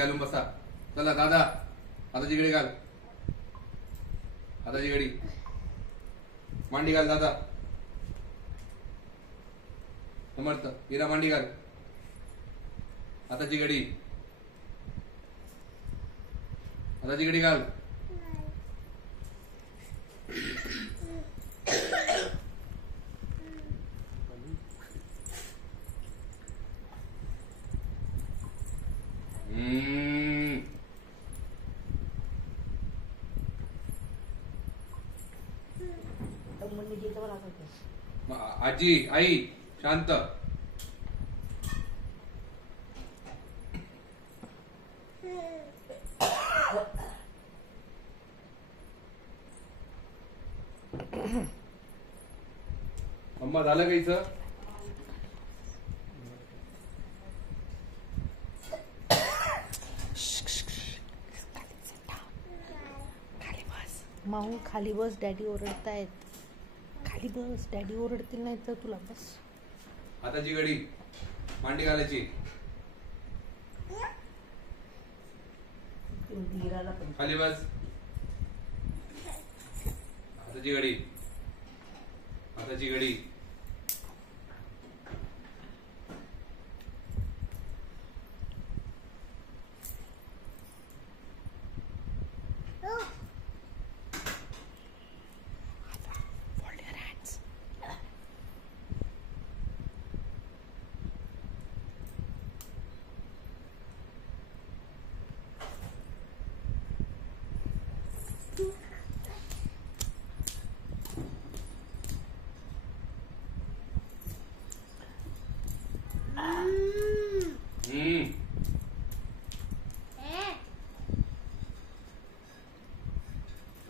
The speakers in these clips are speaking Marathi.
घालून बसा. चला दादा हाताची घडी घाल. हाताची घडी मांडी घाल. दादा समर्थ हिरा मांडी घाल. हाताची घडी. हाताची घडी घाल. आजी आई शांत. अम्मा झालं का इथं? माऊ खाली बस, डॅडी ओरडतायत. खाली बस, डॅडी ओरडतील नाही तर तुला. बस. हाताची घडी मांडी घालायची. खाली बस. हाताची घडी. हाताची घडी.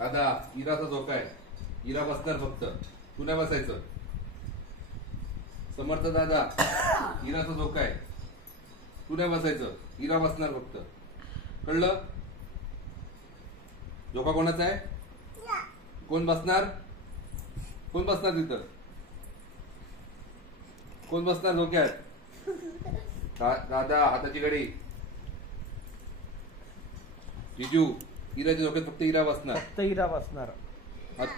दादा इराचा धोका आहे. इरा बसणार फक्त, तू नाही बसायचं. समर्थ दादा इराचा धोका आहे, तू नाही बसायचं. इरा बसणार फक्त, कळलं? धोका कोणाचा आहे? कोण बसणार? कोण बसणार तिथं? कोण बसणार धोक्यात? दादा हाताची घडी. जिजू इराच्या धोक्यात फक्त इरा बसणार. फक्त इरा बसणार.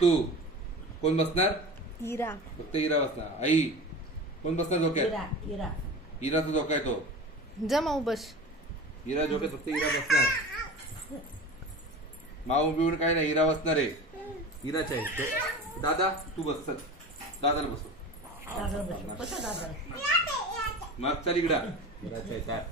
तू कोण बसणार? इरा. फक्त इरा बसणार. आई कोण बसणार धोक्यात? इराचा धोका आहे तो. जमाऊ बस. इरा धोक्यात फक्त इरा बसणार. माऊ बिवून काय नाही, इरा बसणार आहे. इराचा आहे. दादा तू बस. चल दादाला बसव. मग चल इकडा. इराचा आहे.